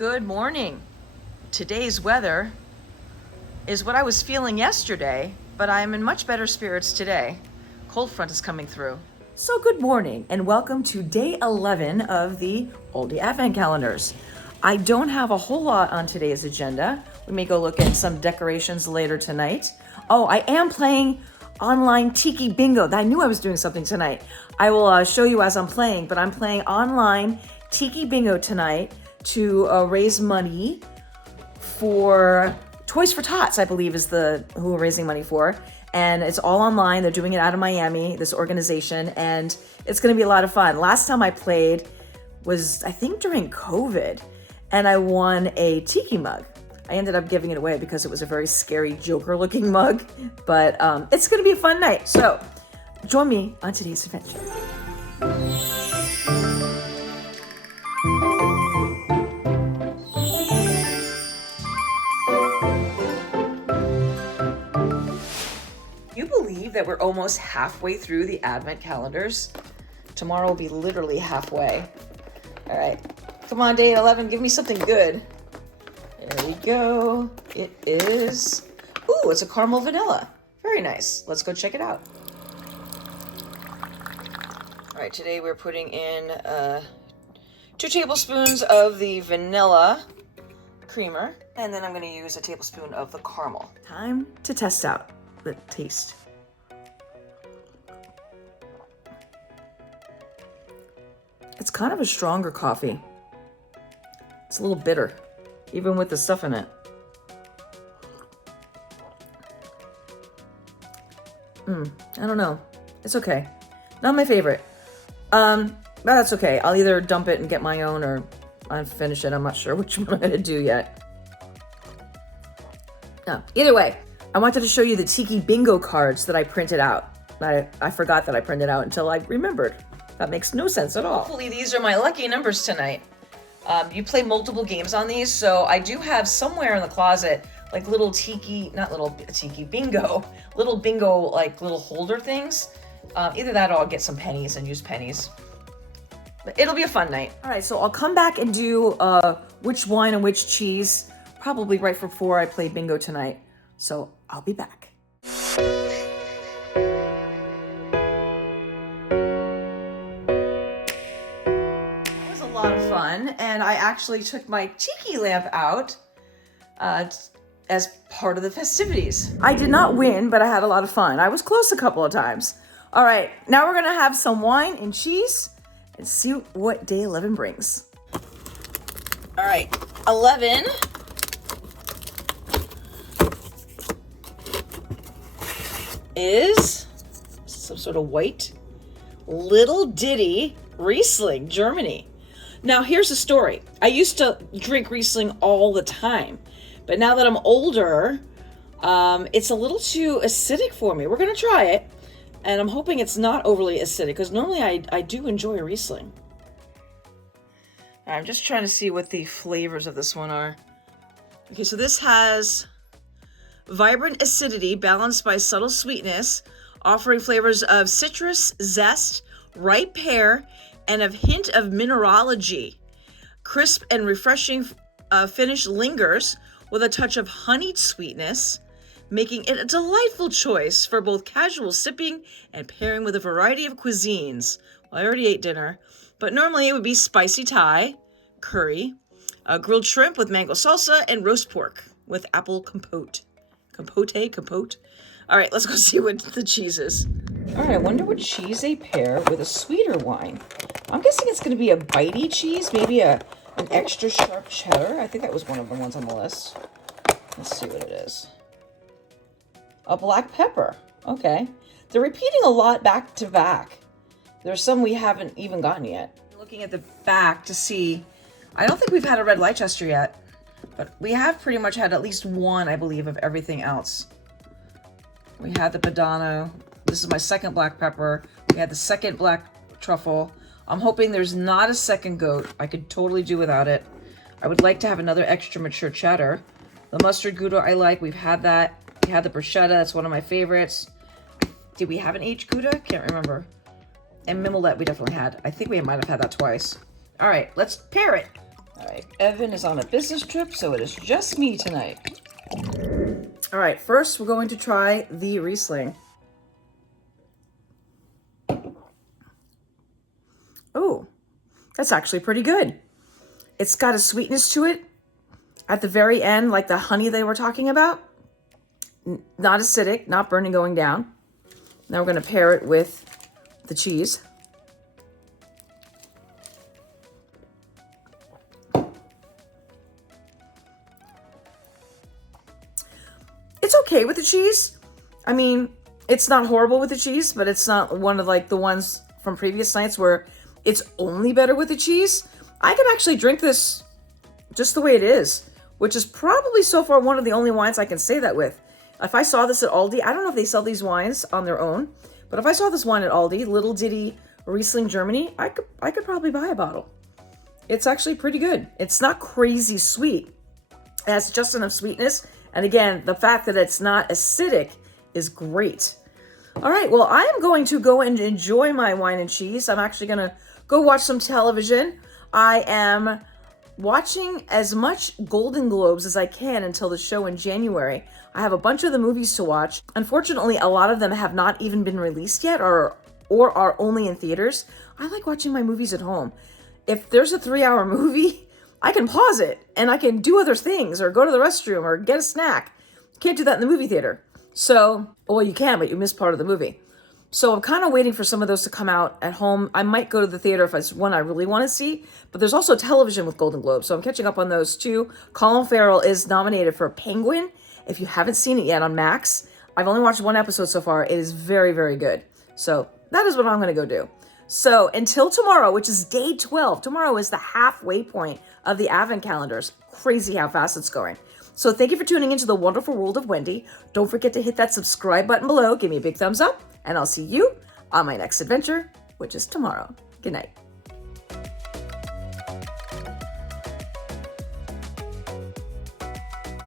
Good morning. Today's weather is what I was feeling yesterday, but I am in much better spirits today. Cold front is coming through. So good morning and welcome to day 11 of the Aldi Advent Calendars. I don't have a whole lot on today's agenda. We may go look at some decorations later tonight. Oh, I am playing online Tiki Bingo. I knew I was doing something tonight. I will show you as I'm playing, but I'm playing online Tiki Bingo tonight to raise money for Toys for Tots, I believe is who we're raising money for. And it's all online. They're doing it out of Miami, this organization, and it's going to be a lot of fun. Last time I played was, I think, during COVID, and I won a Tiki mug. I ended up giving it away because it was a very scary Joker-looking mug, but it's going to be a fun night. So join me on today's adventure. You believe that we're almost halfway through the Advent calendars? Tomorrow will be literally halfway. All right, come on, day 11, give me something good. There we go. It is, ooh, it's a caramel vanilla. Very nice. Let's go check it out. All right, today we're putting in 2 tablespoons of the vanilla creamer, and then I'm gonna use a tablespoon of the caramel. Time to test out the taste. It's kind of a stronger coffee. It's a little bitter, even with the stuff in it. I don't know. It's okay. Not my favorite. But that's okay. I'll either dump it and get my own, or I'll finish it. I'm not sure which one I'm gonna do yet. No, either way, I wanted to show you the Tiki Bingo cards that I printed out. I forgot that I printed out until I remembered. That makes no sense at all. Hopefully these are my lucky numbers tonight. You play multiple games on these, so I do have somewhere in the closet like little Tiki, not little Tiki Bingo, little bingo like little holder things. Either that or I'll get some pennies and use pennies. But it'll be a fun night. All right, so I'll come back and do which wine and which cheese probably right before I play bingo tonight. So I'll be back. It was a lot of fun, and I actually took my tiki lamp out as part of the festivities. I did not win, but I had a lot of fun. I was close a couple of times. All right, now we're gonna have some wine and cheese and see what day 11 brings. All right, 11 is some sort of white little ditty Riesling, Germany. Now here's the story. I used to drink Riesling all the time, but now that I'm older, it's a little too acidic for me. We're gonna try it, and I'm hoping it's not overly acidic, because normally I do enjoy a Riesling. I'm just trying to see what the flavors of this one are. Okay, so this has vibrant acidity balanced by subtle sweetness, offering flavors of citrus, zest, ripe pear, and a hint of mineralogy. Crisp and refreshing finish lingers with a touch of honeyed sweetness, making it a delightful choice for both casual sipping and pairing with a variety of cuisines. Well, I already ate dinner, but normally it would be spicy Thai, curry, grilled shrimp with mango salsa, and roast pork with apple compote. Compote? All right, let's go see what the cheese is. All right, I wonder what cheese they pair with a sweeter wine. I'm guessing it's going to be a bitey cheese, maybe an extra sharp cheddar. I think that was one of the ones on the list. Let's see what it is. A black pepper. Okay. They're repeating a lot back to back. There's some we haven't even gotten yet. Looking at the back to see, I don't think we've had a red Leicester yet, but we have pretty much had at least one, I believe, of everything else. We had the Badano. This is my second black pepper. We had the second black truffle. I'm hoping there's not a second goat. I could totally do without it. I would like to have another extra mature cheddar. The mustard Gouda I like. We've had that. We had the bruschetta. That's one of my favorites. Did we have an H Gouda? Can't remember. And Mimolette we definitely had. I think we might have had that twice. All right, let's pair it. All right, Evan is on a business trip, so it is just me tonight. All right, first we're going to try the Riesling. Oh, that's actually pretty good. It's got a sweetness to it at the very end, like the honey they were talking about. Not acidic, not burning going down. Now we're going to pair it with the cheese. It's okay with the cheese. I mean, it's not horrible with the cheese, but it's not one of like the ones from previous nights where it's only better with the cheese. I could actually drink this just the way it is, which is probably so far one of the only wines I can say that with. If I saw this at Aldi, I don't know if they sell these wines on their own, but if I saw this wine at Aldi, Little Ditty Riesling Germany, I could probably buy a bottle. It's actually pretty good. It's not crazy sweet. It has just enough sweetness. And again, the fact that it's not acidic is great. All right, well, I am going to go and enjoy my wine and cheese. I'm actually going to go watch some television. I am watching as much Golden Globes as I can until the show in January. I have a bunch of the movies to watch. Unfortunately, a lot of them have not even been released yet or are only in theaters. I like watching my movies at home. If there's a 3-hour movie, I can pause it and I can do other things or go to the restroom or get a snack. Can't do that in the movie theater. So, well, you can, but you miss part of the movie. So I'm kind of waiting for some of those to come out at home. I might go to the theater if it's one I really want to see, but there's also television with Golden Globes, so I'm catching up on those too. Colin Farrell is nominated for Penguin. If you haven't seen it yet on Max, I've only watched one episode so far. It is very, very good. So that is what I'm going to go do. So until tomorrow, which is day 12, tomorrow is the halfway point of the Advent calendars. Crazy how fast it's going. So thank you for tuning into the wonderful world of Wendy. Don't forget to hit that subscribe button below. Give me a big thumbs up, and I'll see you on my next adventure, which is tomorrow. Good night.